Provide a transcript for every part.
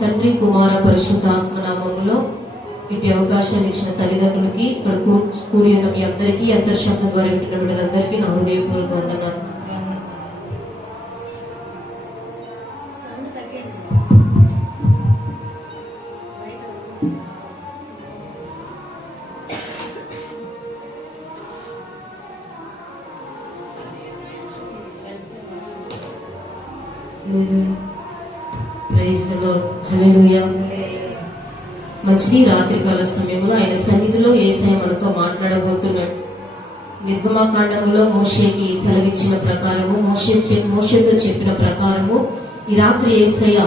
తండ్రి కుమార పరిశుద్ధాత్మ నామములో ఇటు అవకాశాన్ని ఇచ్చిన తల్లిదండ్రులకి, ఇక్కడ కూడి ఉన్న మీ అందరికీ, అంతర్శబ్దం ద్వారా వింటున్న బిడ్డలందరికీ నా హృదయపూర్వక వందనాలు. మంచి రాత్రికాల సమయంలో ఆయన సన్నిధిలో యేసయ్య మనతో మాట్లాడబోతున్నాడు. నిర్గమకాండములో మోషేకి సెలవిచ్చిన ప్రకారము, మోషేతో చెప్పిన ప్రకారము ఈ రాత్రి యేసయ్య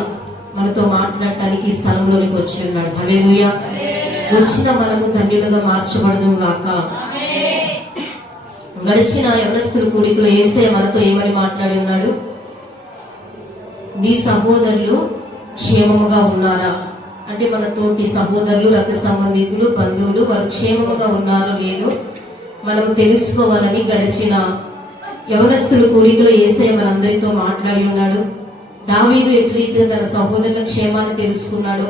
మనతో మాట్లాడటానికి ఈ స్థలంలోనికి వచ్చి ఉన్నాడు. హల్లెలూయా. వచ్చిన మనము ధన్యులుగా మార్చబడదుము గాక. గడిచిన యవనస్తుల కూడికలో యేసయ్య మనతో ఏమని మాట్లాడి ఉన్నాడు? నీ సహోదరులు క్షేమముగా ఉన్నారా అంటే, మన తోటి సహోదరులు, రక్త సంబంధికులు, బంధువులు వారు క్షేమముగా ఉన్నారో లేదో మనము తెలుసుకోవాలని గడిచిన యవనస్తుల కూడికలో యేసయ్య మనందరితో మాట్లాడి ఉన్నాడు. దావీదు ఎటు రీతిగా తన సహోదరుల క్షేమాన్ని తెలుసుకున్నాడు,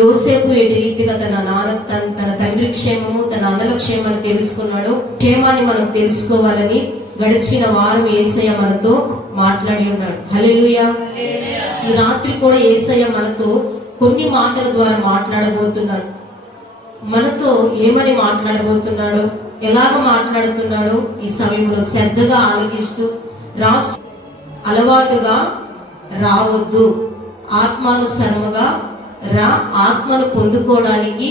యోసేపు ఎటు రీతిగా తన తండ్రి క్షేమము, తన అన్నల క్షేమాన్ని తెలుసుకున్నాడు. క్షేమాన్ని మనం తెలుసుకోవాలని గడిచిన వారం యేసయ్య మనతో మాట్లాడి ఉన్నాడు. హల్లెలూయా. ఈ రాత్రి కూడా యేసయ్య మనతో కొన్ని మాటల ద్వారా మాట్లాడబోతున్నాడు. మనతో ఏమని మాట్లాడబోతున్నాడు, ఎలాగ మాట్లాడుతున్నాడో ఈ సమయంలో శ్రద్ధగా ఆలకిస్తూ అలవాటుగా రావద్దు, ఆత్మానుసరముగా రా, ఆత్మను పొందుకోవడానికి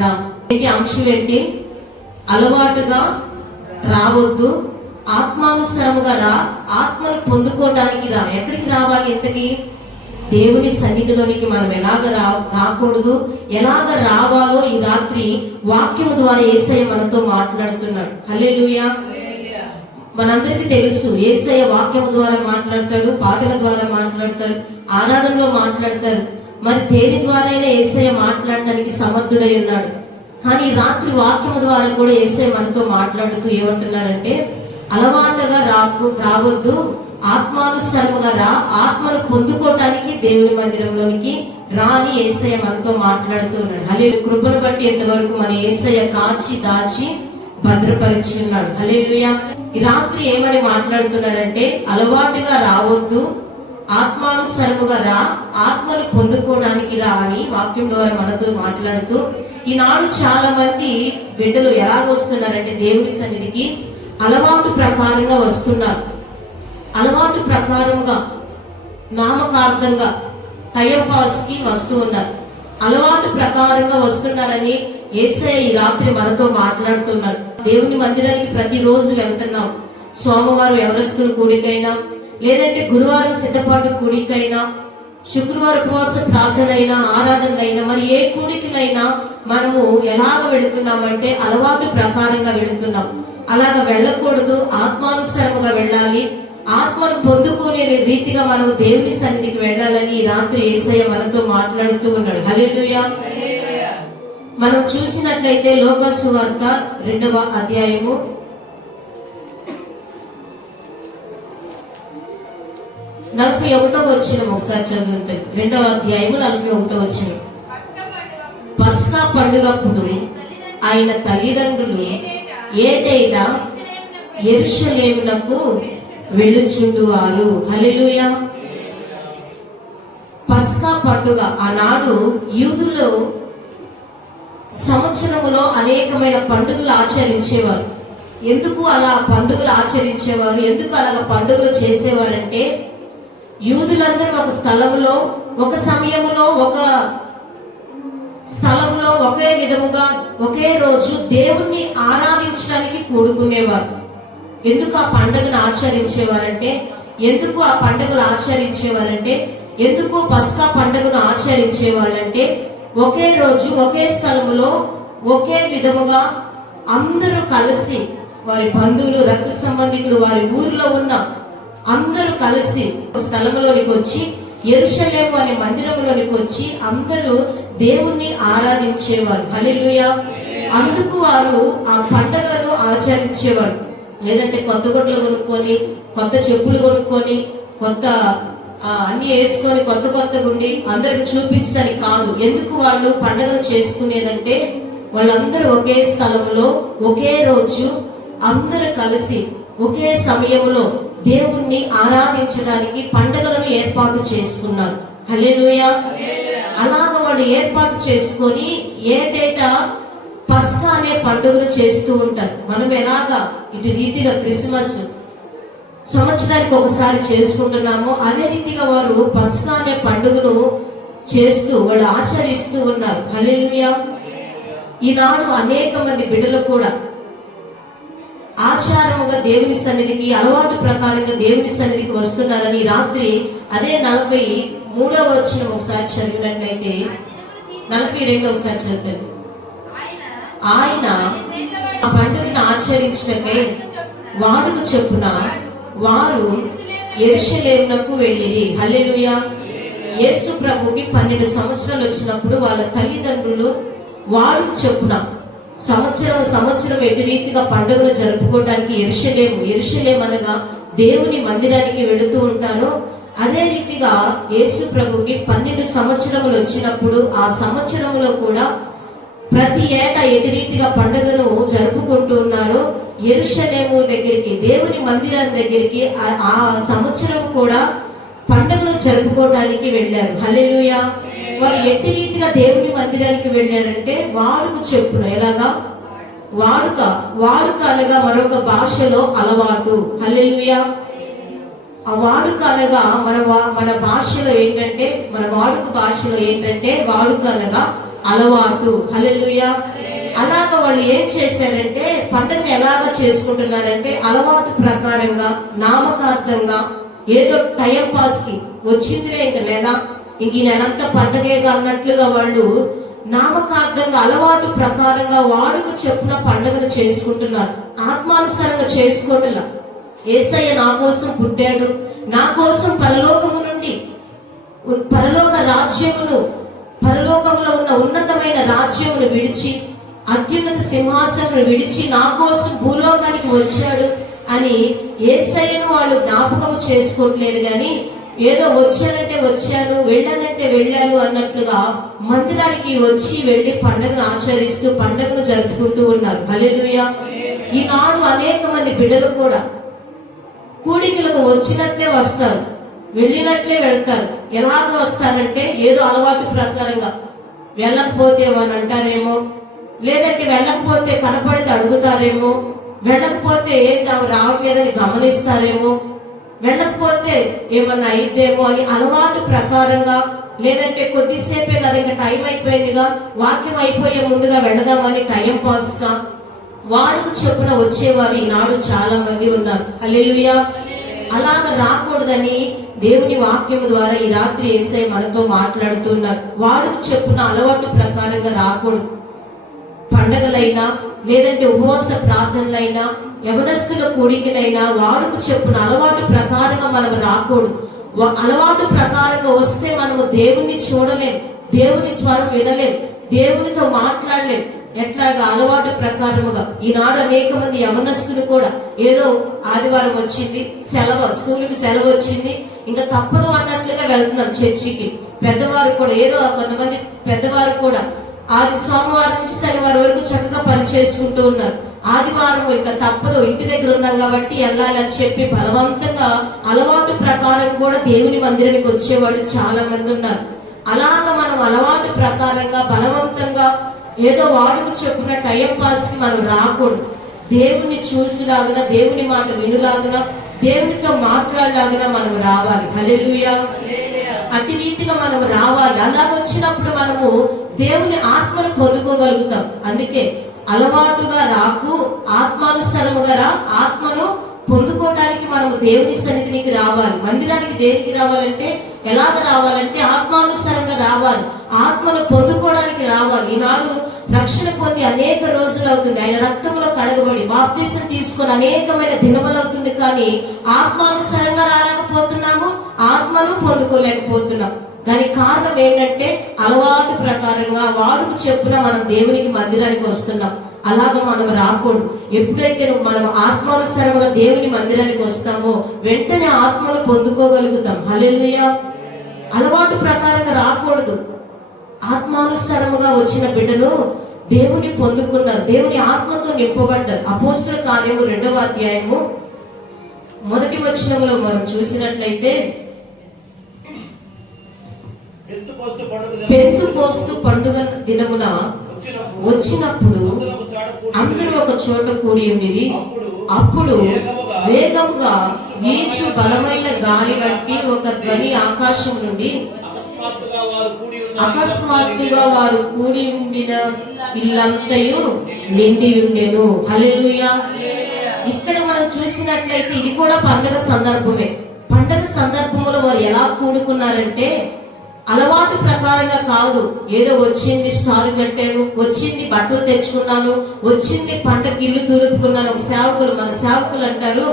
రా. ఏంటి అంశం ఏంటి? అలవాటుగా రావద్దు, ఆత్మానుసరముగా రా, ఆత్మను పొందుకోవడానికి రా. ఎక్కడికి రావాలి? ఇంతకీ దేవుని సన్నిధిలోనికి మనం ఎలాగ రాకూడదు, ఎలాగ రావాలో ఈ రాత్రి వాక్యము ద్వారా యేసయ్య మనతో మాట్లాడుతున్నాడు. హల్లెలూయా. మనందరికీ తెలుసు యేసయ్య వాక్యము ద్వారా మాట్లాడతాడు, పాటల ద్వారా మాట్లాడతాడు, ఆరాధనలో మాట్లాడతారు. మరి దేని ద్వారా అయినా యేసయ్య మాట్లాడటానికి సమర్థుడై ఉన్నాడు. కానీ రాత్రి వాక్యము ద్వారా కూడా యేసయ్య మనతో మాట్లాడుతూ ఏమంటున్నాడంటే, అలవాటుగా రావద్దు, ఆత్మానుసరముగా రా, ఆత్మను పొందుకోవటానికి దేవుని మందిరంలోనికి రా అని యేసయ్య మనతో మాట్లాడుతూ ఉన్నాడు. హల్లెలూయా. కృపను బట్టి ఎంతవరకు మన యేసయ్య కాచి దాచి భద్రపరిచి ఉన్నాడు. హల్లెలూయా. ఈ రాత్రి ఏమని మాట్లాడుతున్నాడంటే, అలవాటుగా రావద్దు, ఆత్మానుసరముగా రా, ఆత్మను పొందుకోవడానికి రా అని వాక్యం ద్వారా మనతో మాట్లాడుతూ, ఈనాడు చాలా మంది బిడ్డలు ఎలాగొస్తున్నారంటే దేవుని సన్నిధికి అలవాటు ప్రకారంగా వస్తున్నారు. అలవాటు ప్రకారముగా, నామకార్థంగా, టైం పాస్ కి వస్తూ ఉన్నారు. అలవాటు ప్రకారంగా వస్తున్నారని యేసయ్య ఈ రాత్రి మనతో మాట్లాడుతున్నాడు. దేవుని మందిరానికి ప్రతిరోజు వెళ్తున్నాం. సోమవారం యవనస్తుల కూడికైనా, లేదంటే గురువారం సిద్ధపాటు కూడికైనా, శుక్రవారం ఉపవాస ప్రార్థన అయినా, ఆరాధన అయినా, మరి ఏ కూడికలైనా మనము ఎలాగ వెళుతున్నామంటే అలవాటు ప్రకారంగా వెళుతున్నాం. అలాగ వెళ్ళకూడదు, ఆత్మానుసరముగా వెళ్ళాలి, ఆత్మను పొందుకునే రీతిగా మనం దేవుని సన్నిధికి వెళ్ళాలని ఈ రాత్రి యేసయ్య మనతో మాట్లాడుతూ ఉన్నాడు. హల్లెలూయా. మనం చూసినట్లయితే లోకా సువార్త 2వ అధ్యాయము 41వ వచనం ఒకసారి చదువుతుంది. 2వ అధ్యాయము 41వ వచనం. పస్కా పండుగప్పుడు ఆయన తల్లిదండ్రులు ఏటైనా యెరూషలేమునకు వెళ్ళుచుండువారు. హల్లెలూయా. పస్కా పండుగ ఆనాడు యూదులు సంవత్సరములో అనేకమైన పండుగలు ఆచరించేవారు. ఎందుకు అలా పండుగలు ఆచరించేవారు, ఎందుకు అలాగ పండుగలు చేసేవారంటే, యూదులందరూ ఒక స్థలంలో, ఒక సమయంలో, ఒక స్థలంలో ఒకే విధముగా ఒకే రోజు దేవుణ్ణి ఆరాధించడానికి కూడుకునేవారు. ఎందుకు ఆ పండుగను ఆచరించేవారంటే, ఎందుకు పస్కా పండుగను ఆచరించేవాళ్ళంటే, ఒకే రోజు ఒకే స్థలంలో ఒకే విధముగా అందరూ కలిసి, వారి బంధువులు, రక్త సంబంధికులు, వారి ఊరిలో ఉన్న అందరూ కలిసి స్థలంలోనికి వచ్చి, యెరూషలేము అనే మందిరంలోనికి వచ్చి అందరూ దేవుణ్ణి ఆరాధించేవారు. హల్లెలూయా. అందుకు వారు ఆ పండుగలను ఆచరించేవారు. లేదంటే కొత్త గుడ్లు కొనుక్కొని, కొత్త చెప్పులు కొనుక్కొని, కొత్త అన్ని వేసుకొని కొత్తగా ఉండి అందరికి చూపించడానికి కాదు. ఎందుకు వాళ్ళు పండుగను చేసుకునేదంటే వాళ్ళందరూ ఒకే స్థలంలో ఒకే రోజు అందరూ కలిసి ఒకే సమయంలో దేవుణ్ణి ఆరాధించడానికి పండుగలను ఏర్పాటు చేసుకున్నారు. హల్లెలూయా. అలాగ వాళ్ళు ఏర్పాటు చేసుకొని ఏటేటా పస్కా అనే పండుగను చేస్తూ ఉంటారు. మనం ఎలాగా ఇటు రీతిగా క్రిస్మస్ సంవత్సరానికి ఒకసారి చేసుకుంటున్నామో అదే రీతిగా వారు పస్కా అనే పండుగను చేస్తూ వాళ్ళు ఆచరిస్తూ ఉన్నారు. హల్లెలూయా. ఈనాడు అనేక మంది బిడ్డలు కూడా ఆచారముగా దేవుని సన్నిధికి, అలవాటు ప్రకారంగా దేవుని సన్నిధికి వస్తున్నారని రాత్రి అదే 43వ వచనం ఒకసారి చదివినట్లయితే 42వ ఒకసారి చదువుతారు. ఆయన ఆ పండుగను ఆచరించటకై వాడుకు చెప్పున వారు యెరూషలేమునకు వెళ్ళిరి. హల్లెలూయా. యేసు ప్రభుకి 12 సంవత్సరాలు వచ్చినప్పుడు వాళ్ళ తల్లిదండ్రులు వాడుకు చెప్పున సంవత్సరం ఎటు రీతిగా పండుగను జరుపుకోవడానికి యెరూషలేము అనగా దేవుని మందిరానికి వెళుతూ ఉంటారో అదే రీతిగా యేసు ప్రభుకి 12 సంవత్సరములు వచ్చినప్పుడు ఆ సంవత్సరంలో కూడా ప్రతి ఏటా ఎటు రీతిగా పండుగను జరుపుకుంటూ ఉన్నారో యెరూషలేము దగ్గరికి, దేవుని మందిరం దగ్గరికి ఆ సంవత్సరం కూడా పండుగను జరుపుకోవడానికి వెళ్ళారు. హల్లెలూయా. వారు ఎట్టి రీతిగా దేవుని మందిరానికి వెళ్ళారంటే వాడుకు చెప్పున, ఎలాగా వాడుక అనగా మరొక భాషలో అలవాటు. హల్లెలూయా. ఆ వాడుక అనగా మన భాషలో ఏంటంటే, మన వాడుక భాషలో ఏంటంటే వాడుక అనగా అలవాటు. హల్లెలూయా. అలాగ వాళ్ళు ఏం చేశారంటే పండుగను ఎలాగ చేసుకుంటున్నారంటే అలవాటు ప్రకారంగా, నామకార్థంగా, ఏదో టైం పాస్ కి వచ్చిందిలే ఇంక ఈ నెలంతా పండగేగా అన్నట్లుగా వాళ్ళు నామకార్థంగా అలవాటు ప్రకారంగా వాడుకు చెప్పున పండుగను చేసుకుంటున్నారు. ఆత్మానుసారంగా చేసుకోవట్లా. యేసయ్య నా కోసం పుట్టాడు, నా కోసం పరలోకము నుండి పరలోక రాజ్యమును, పరలోకంలో ఉన్న ఉన్నతమైన రాజ్యమును విడిచి, అత్యున్నత సింహాసనం విడిచి నా కోసం భూలోకానికి వచ్చాడు అని యేసయ్యను వాళ్ళు జ్ఞాపకం చేసుకోవట్లేదు. కానీ ఏదో వచ్చానంటే వచ్చాను, వెళ్ళానంటే వెళ్ళాను అన్నట్లుగా మందిరానికి వచ్చి వెళ్ళి పండుగను ఆచరిస్తూ పండుగను జరుపుకుంటూ ఉన్నారు. హల్లెలూయా. ఈనాడు అనేక మంది బిడ్డలు కూడా కూడికలకు వచ్చినట్లే వస్తారు, వెళ్ళినట్లే వెళ్తారు. ఎలాగ వస్తారంటే ఏదో అలవాటు ప్రకారంగా, వెళ్ళకపోతే అని అంటారేమో, లేదంటే వెళ్ళకపోతే కనపడితే అడుగుతారేమో, వెళ్ళకపోతే తాము రావట్లేదని గమనిస్తారేమో, వెళ్ళకపోతే ఏమన్నా అయిద్దేమో అని అలవాటు ప్రకారంగా, లేదంటే కొద్దిసేపే కదా ఇంకా టైం అయిపోయిందిగా, వాక్యం అయిపోయే ముందుగా వెళదామని టైం పాస్ గా వాడుకు చెప్పున వచ్చేవారు ఈనాడు చాలా మంది ఉన్నారు. హల్లెలూయా. అలాగ రాకూడదని దేవుని వాక్యం ద్వారా ఈ రాత్రి యేసయ్య మనతో మాట్లాడుతున్నారు. వాడుకు చెప్పున అలవాటు ప్రకారంగా రాకూడదు. పండగలైనా, లేదంటే ఉపవాస ప్రార్థనలైనా, యవనస్తుల కూడికలైనా వాడుకు చెప్పున అలవాటు ప్రకారంగా మనం రాకూడదు. అలవాటు ప్రకారంగా వస్తే మనము దేవుణ్ణి చూడలేం, దేవుని స్వరం వినలేం, దేవునితో మాట్లాడలేం. ఎట్లాగా అలవాటు ప్రకారముగా ఈనాడు అనేక మంది యవనస్తులు కూడా ఏదో ఆదివారం వచ్చింది, స్కూల్కి సెలవు వచ్చింది, ఇంకా తప్పదు అన్నట్లుగా వెళ్తున్నారు చర్చికి. పెద్దవారు కూడా ఏదో కొంతమంది పెద్దవారు కూడా సోమవారం నుంచి శనివారం వరకు చక్కగా పని చేసుకుంటూ ఉన్నారు. ఆదివారం ఇంకా తప్పదు, ఇంటి దగ్గర ఉన్నాం కాబట్టి వెళ్ళాలని చెప్పి బలవంతంగా అలవాటు ప్రకారం కూడా దేవుని మందిరానికి వచ్చేవాళ్ళు చాలా మంది ఉన్నారు. అలాగ మనం అలవాటు ప్రకారంగా బలవంతంగా ఏదో వాడుకు చెప్పిన టైం పాస్ కి మనం రాకూడదు. దేవుని చూసులాగిన, దేవుని మాట వినులాగిన, దేవునితో మాట్లాడలాగిన మనం రావాలి. హల్లెలూయా. అట్టి రీతిగా మనం రావాలి. అలాగొచ్చినప్పుడు మనము దేవుని ఆత్మను పొందుకోగలుగుతాం. అందుకే అలవాటుగా రాకు, ఆత్మానుసారముగా రా. ఆత్మను పొందుకోవడానికి మనము దేవుని సన్నిధికి రావాలి. మందిరానికి దేనికి రావాలంటే, ఎలాగ రావాలంటే ఆత్మానుసారంగా రావాలి, ఆత్మను పొందుకోవడానికి రావాలి. ఈనాడు రక్షణ పొంది అనేక రోజులు అవుతుంది, ఆయన రక్తంలో కడగబడి బాప్తిసం తీసుకొని అనేకమైన దినములు అవుతుంది, కానీ ఆత్మానుసారంగా రాలేకపోతున్నాము, ఆత్మను పొందుకోలేకపోతున్నాం. దానికి కారణం ఏంటంటే అలవాటు ప్రకారంగా వాడుకు చెప్పున మనం దేవునికి మందిరానికి వస్తున్నాం. అలాగ మనం రాకూడదు. ఎప్పుడైతే మనం ఆత్మానుసారంగా దేవుని మందిరానికి వస్తామో వెంటనే ఆత్మను పొందుకోగలుగుతాం. హల్లెలూయా. అలవాటు ప్రకారంగా రాకూడదు. ఆత్మానుసారముగా వచ్చిన బిడ్డలు దేవుని పొందుకున్నారు, దేవుని ఆత్మతో నింపబడ్డారు. అపోస్తల కార్యము 2వ అధ్యాయము 1వ వచనంలో మనం చూసినట్లయితే, పెంతెకోస్తు పండుగ దినమున వచ్చినప్పుడు అందరూ ఒక చోట కూడి ఉండిరి. అప్పుడు వేగముగా వీచు బలమైన గాలి వంటి ఒక ధ్వని ఆకాశం నుండి అకస్మాత్తుగా వారు కూడి ఉండిన ఇల్లంతయు నిండి ఉండెను. హల్లెలూయా. ఇక్కడ మనం చూసినట్లయితే ఇది కూడా పండగ సందర్భమే. పండగ సందర్భంలో వారు ఎలా కూడుకున్నారంటే అలవాటు ప్రకారంగా కాదు. ఏదో వచ్చింది స్టార్ కట్టాను, వచ్చింది బట్టలు తెచ్చుకున్నాను, వచ్చింది పండగ ఇల్లు దులుపుకున్నాను. సేవకులు, మన సేవకులు అంటారు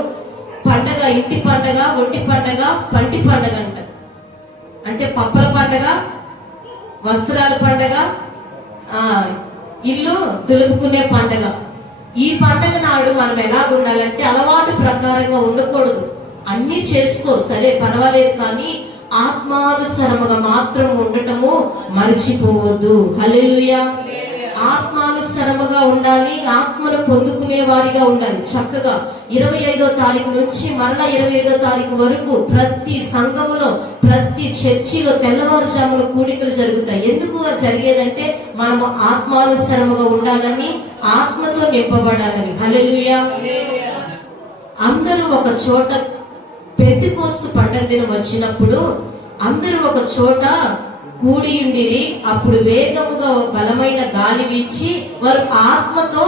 పండగ ఇంటి పండగ, ఒంటి పండగ, పంటి పండగ అంటారు. అంటే పప్పల పండగ, వస్త్రాల పండగ, ఇల్లు దులుపుకునే పండగ. ఈ పండగ నాడు మనం ఎలా ఉండాలంటే అలవాటు ప్రకారంగా ఉండకూడదు. అన్నీ చేసుకో సరే పర్వాలేదు, కానీ ఆత్మానుసరముగా మాత్రం ఉండటము మర్చిపోవద్దు. హల్లెలూయా. ఆత్మానుసరముగా ఉండాలి, ఆత్మను పొందుకునే వారిగా ఉండాలి. చక్కగా 25వ తారీఖు నుంచి మరలా 25వ తారీఖు వరకు ప్రతి సంఘములో, ప్రతి చర్చిలో తెల్లవారుజామున కూడికలు జరుగుతాయి. ఎందుకు జరిగేదంటే మనము ఆత్మానుసరముగా ఉండాలని, ఆత్మతో నింపబడాలని. హల్లెలూయా. అందరూ ఒక చోట పెంతెకోస్తు పండగ దినం వచ్చినప్పుడు అందరూ ఒక చోట కూడి ఉండిరి. అప్పుడు వేగముగా బలమైన గాలి వీచి వారు ఆత్మతో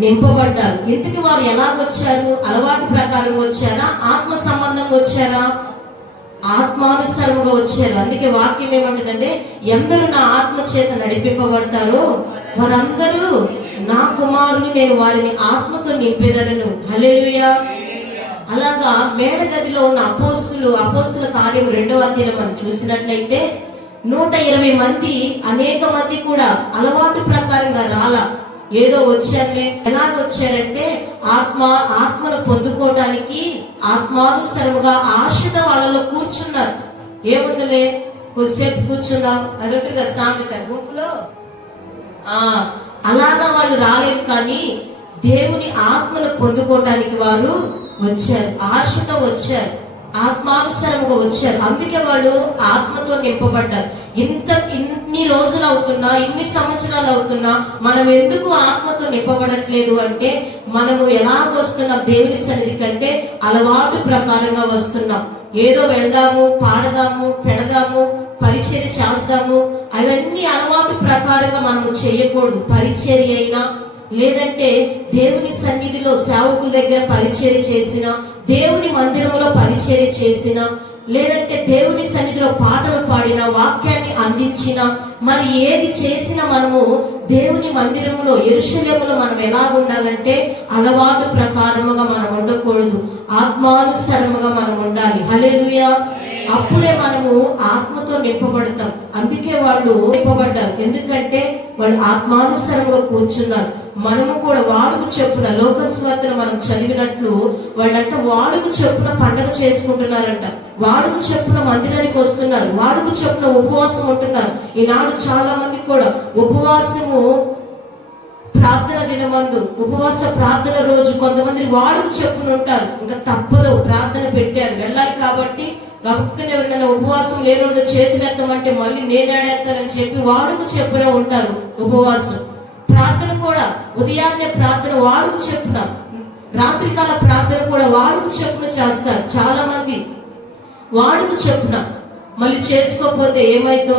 నింపబడ్డారు. ఇంతకు వారు ఎలాగొచ్చారు? అలవాటు ప్రకారం వచ్చారా? ఆత్మ సంబంధంగా వచ్చారా? ఆత్మానుసారముగా వచ్చారు. అందుకే వాక్యం ఏమంటుందంటే, ఎందరూ నా ఆత్మ చేత నడిపింపబడతారో వారందరూ నా కుమారులు, నేను వారిని ఆత్మతో నింపేదలను. హల్లెలూయా. అలాగా మేడగదిలో ఉన్న అపోస్తుల కార్యం 2వ అధ్యాయం మనం చూసినట్లయితే 120 మంది, అనేక మంది కూడా అలవాటు ప్రకారంగా రాలా. ఏదో వచ్చారులే. ఎలాగ వచ్చారంటే ఆత్మను పొందుకోవడానికి ఆత్మానుసరముగా ఆశతో వాళ్ళలో కూర్చున్నారు. ఏముందలే కొద్దిసేపు కూర్చుందాం, అదొకటిగా సామెత గుంపులో. అలాగా వాళ్ళు రాలేదు, కానీ దేవుని ఆత్మను పొందుకోవడానికి వారు వచ్చారు, ఆశతో వచ్చారు, ఆత్మానుసారముగా వచ్చారు. అందుకే వాళ్ళు ఆత్మతో నింపబడ్డారు. ఇన్ని రోజులు అవుతున్నా, ఇన్ని సంవత్సరాలు అవుతున్నా మనం ఎందుకు ఆత్మతో నింపబడట్లేదు అంటే, మనము ఎలాగొస్తున్నాం దేవుని సన్నిధి కంటే అలవాటు ప్రకారంగా వస్తున్నాం. ఏదో వెళ్దాము, పాడదాము, పెడదాము, పరిచర్య చేస్తాము, అవన్నీ అలవాటు ప్రకారంగా మనము చేయకూడదు. పరిచర్య అయినా, లేదంటే దేవుని సన్నిధిలో సేవకుల దగ్గర పరిచర్య చేసిన, దేవుని మందిరంలో పరిచర్య చేసిన, లేదంటే దేవుని సన్నిధిలో పాటలు పాడిన, వాక్యాన్ని అందించిన, మరి ఏది చేసినా మనము దేవుని మందిరంలో, యెరూషలేములో మనం ఎలా ఉండాలంటే అలవాటు ప్రకారముగా మనం ఉండకూడదు, ఆత్మానుసారముగా మనం ఉండాలి. హల్లెలూయా. అప్పుడే మనము ఆత్మతో నింపబడతాం. అందుకే వాళ్ళు నింపబడ్డారు, ఎందుకంటే వాళ్ళు ఆత్మానుసారంగా కూర్చున్నారు. మనము కూడా వాడుకు చెప్పున లోక సువార్తను మనం చదివినట్లు వాళ్ళంట వాడుకు చెప్పున పండగ చేసుకుంటున్నారంట. వాడుకు చెప్పున మందిరానికి వస్తున్నారు, వాడుకు చెప్పున ఉపవాసం ఉంటున్నారు. ఈనాడు చాలా మంది కూడా ఉపవాసము, ప్రార్థన దినమందు ఉపవాస ప్రార్థన రోజు కొంతమంది వాడుకు చెప్పున ఉంటారు. ఇంకా తప్పదు, ప్రార్థన పెట్టారు వెళ్ళాలి కాబట్టి గబుక్కని ఎవరైనా ఉపవాసం లేని చేతులు ఎత్తమంటే మళ్ళీ నేనేడేస్తానని చెప్పి వాడుకు చెప్పునే ఉంటారు. ఉపవాసం ప్రార్థన కూడా ఉదయాన్నే ప్రార్థన వాడుకు చెప్పున, రాత్రికాల ప్రార్థన కూడా వాడుకు చెప్పున చేస్తారు. చాలా మంది వాడుకు చెప్పున, మళ్ళీ చేసుకోకపోతే ఏమైందో,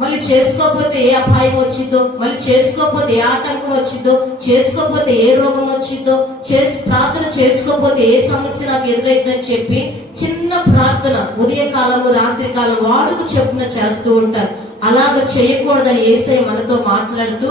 మళ్ళీ చేసుకోకపోతే ఏ అపాయం వచ్చిందో, మళ్ళీ చేసుకోకపోతే ఏ ఆటంకం వచ్చిందో, చేసుకోకపోతే ఏ రోగం వచ్చిందో, ప్రార్థన చేసుకోకపోతే ఏ సమస్య నాకు ఎదురైందని చెప్పి చిన్న ప్రార్థన ఉదయకాలము, రాత్రికాలం వాడుకు చెప్పున చేస్తూ ఉంటారు. అలాగ చేయకూడదని యేసయ్య మనతో మాట్లాడుతూ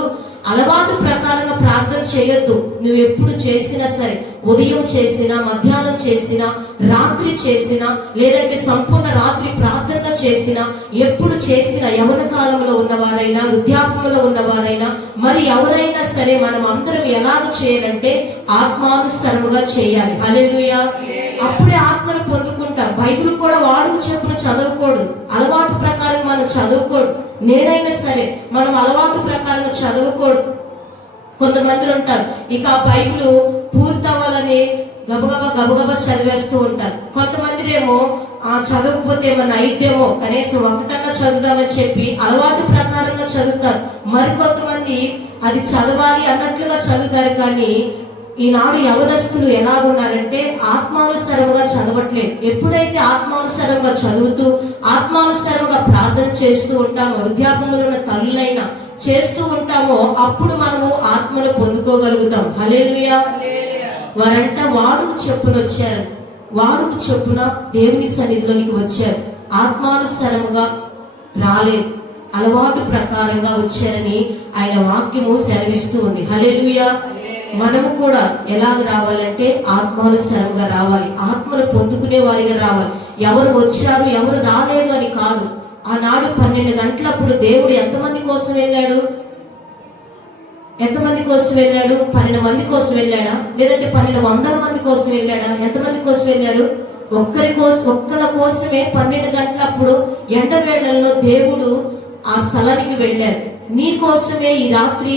అలవాటు ప్రకారంగా ప్రార్థన చేయొద్దు. నువ్వు ఎప్పుడు చేసినా సరే, ఉదయం చేసినా, మధ్యాహ్నం చేసినా, రాత్రి చేసినా, లేదంటే సంపూర్ణ రాత్రి ప్రార్థన చేసినా, ఎప్పుడు చేసినా, యవ్వన కాలంలో ఉన్నవారైనా, వృద్ధాప్యంలో ఉన్నవారైనా, మరి ఎవరైనా సరే మనం అందరం ఎలాగ చేయాలంటే ఆత్మానుసారముగా చేయాలి. హల్లెలూయా. అప్పుడే ఆత్మను పొందుకుంటాం. బైబిల్ కూడా వాడుకు చెప్పున చదవకూడదు, అలవాటు ప్రకారం మనం చదవకూడదు. నేనైనా సరే మనం అలవాటు ప్రకారంగా చదవకూడదు. కొంతమంది ఉంటారు, ఇక ఆ బైబిల్ పూర్తవ్వాలని గబగబా చదివేస్తూ ఉంటారు. కొంతమంది ఏమో చదవకపోతే ఏమన్నా అయిద్దేమో, కనీసం ఒకటన్నా చదువుదామని చెప్పి అలవాటు ప్రకారంగా చదువుతారు. మరికొంతమంది అది చదవాలి అన్నట్లుగా చదువుతారు. కానీ ఈనాడు యవనస్తులు ఎలాగున్నారంటే ఆత్మానుసారంగా చదవట్లేదు. ఎప్పుడైతే ఆత్మానుసారంగా చదువుతూ ఆత్మానుసారంగా ప్రార్థన చేస్తూ ఉంటామో, వృద్ధాప్యంలో ఉన్న తల్లులైనా చేస్తూ ఉంటామో, అప్పుడు మనము ఆత్మను పొందుకోగలుగుతాం. హల్లెలూయా. వారంట వాడుకు చెప్పున వచ్చారు, వాడుకు చెప్పున దేవుని సన్నిధిలోనికి వచ్చారు. ఆత్మానుసారముగా రాలేదు, అలవాటు ప్రకారంగా వచ్చారని ఆయన వాక్యము సెలవిస్తూ ఉంది. హల్లెలూయా. మనము కూడా ఎలాగ రావాలంటే ఆత్మానుసారంగా రావాలి, ఆత్మను పొందుకునే వారిగా రావాలి. ఎవరు వచ్చారు ఎవరు రాలేదు అని కాదు. ఆనాడు 12 గంటలప్పుడు దేవుడు ఎంతమంది కోసం వెళ్ళాడు? ఎంతమంది కోసం వెళ్ళాడు? 12 మంది కోసం వెళ్ళాడా? లేదంటే 1200 మంది కోసం వెళ్ళాడా? ఎంతమంది కోసం వెళ్ళారు? ఒక్కళ్ళ కోసమే 12 గంటలప్పుడు ఎండ వేళల్లో దేవుడు ఆ స్థలానికి వెళ్ళారు. నీ కోసమే ఈ రాత్రి,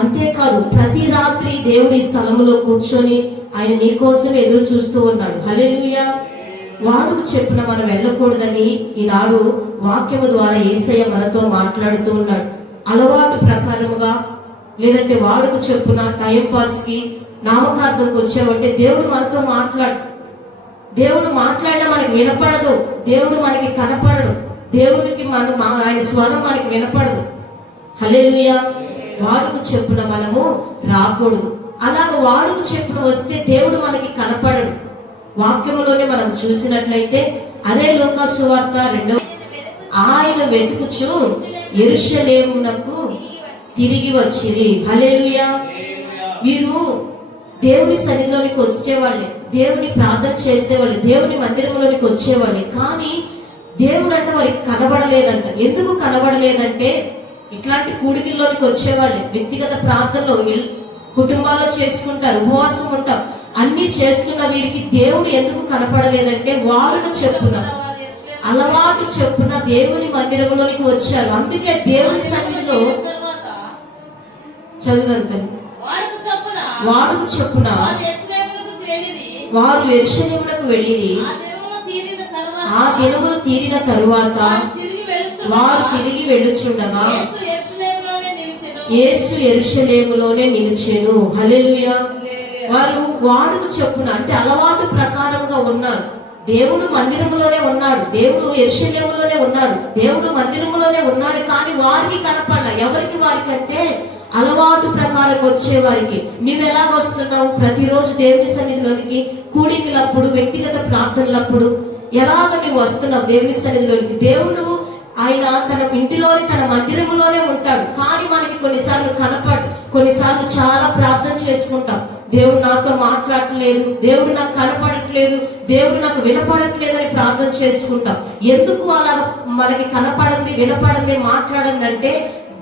అంతేకాదు ప్రతి రాత్రి దేవుడు ఈ స్థలంలో కూర్చొని ఆయన నీ కోసం ఎదురు చూస్తూ ఉన్నాడు. హల్లెలూయా. వాడుకు చెప్పిన మనం వెళ్ళకూడదని ఈనాడు వాక్యము ద్వారా యేసయ్య మనతో మాట్లాడుతూ ఉన్నాడు. అలవాటు ప్రకారముగా, లేదంటే వాడుకు చెప్పున టైం పాస్ కి, నామకార్థంకి వచ్చావంటే దేవుడు మనతో దేవుడు మాట్లాడినా మనకి వినపడదు, దేవుడు మనకి కనపడడు, దేవునికి ఆయన స్వరం మనకి వినపడదు. హల్లెలూయా. వాడుకు చెప్పున మనము రాకూడదు. అలాగ వాడుకు చెప్పున వస్తే దేవుడు మనకి కనపడడు. వాక్యములోనే మనం చూసినట్లయితే అదే లూకా సువార్త 2వ ఆయన వెతుకుచు యెరూషలేమునకు తిరిగి వచ్చిరి. హల్లెలూయా. వీరు దేవుని సన్నిధిలోనికి వచ్చేవాళ్ళే, దేవుని ప్రార్థన చేసేవాళ్ళు, దేవుని మందిరంలోనికి వచ్చేవాళ్ళే. కానీ దేవుడు అంటే వారికి కనబడలేదంట. ఎందుకు కనబడలేదంటే ఇట్లాంటి కూడికల్లోనికి వచ్చేవాళ్ళే, వ్యక్తిగత ప్రార్థనలో కుటుంబాల్లో చేసుకుంటారు, ఉపవాసం ఉంటారు, అన్ని చేస్తున్న వీరికి దేవుడు ఎందుకు కనపడలేదంటే వాడుకు చెప్పున, అలవాటు చెప్పున దేవుని మందిరంలోనికి వచ్చారు. అందుకే దేవుని సన్నిధిలో చదువుదంతని వాడుకు చెప్పున వారు యెరూషలేమునకు వెళ్ళిరి. ఆ దినములు తీరిన తరువాత వారు తిరిగి వెళ్ళుచుండగా యేసు యెరూషలేములోనే నిలిచెను. హల్లెలూయా. వారు వాడుకు చెప్పున అంటే అలవాటు ప్రకారంగా ఉన్నారు. దేవుడు మందిరంలోనే ఉన్నాడు, దేవుడు యెరూషలేములోనే ఉన్నాడు, దేవుడు మందిరంలోనే ఉన్నాడు. కానీ వారికి కనపడాల. ఎవరికి? వారికంటే అలవాటు ప్రకారం వచ్చే వారికి. నువ్వు ఎలాగొస్తున్నావు? ప్రతిరోజు దేవుని సన్నిధిలోనికి కూడికలప్పుడు, వ్యక్తిగత ప్రార్థనలప్పుడు ఎలాగ నువ్వు వస్తున్నావు దేవుని సన్నిధిలోనికి? దేవుడు ఆయన తన ఇంటిలోనే, తన మందిరంలోనే ఉంటాడు. కానీ మనకి కొన్నిసార్లు కనపడు. కొన్నిసార్లు చాలా ప్రార్థన చేసుకుంటాం, దేవుడు నాతో మాట్లాడట్లేదు, దేవుడు నాకు కనపడట్లేదు, దేవుడు నాకు వినపడట్లేదు అని ప్రార్థన చేసుకుంటాం. ఎందుకు అలా మనకి కనపడింది, వినపడింది, మాట్లాడింది అంటే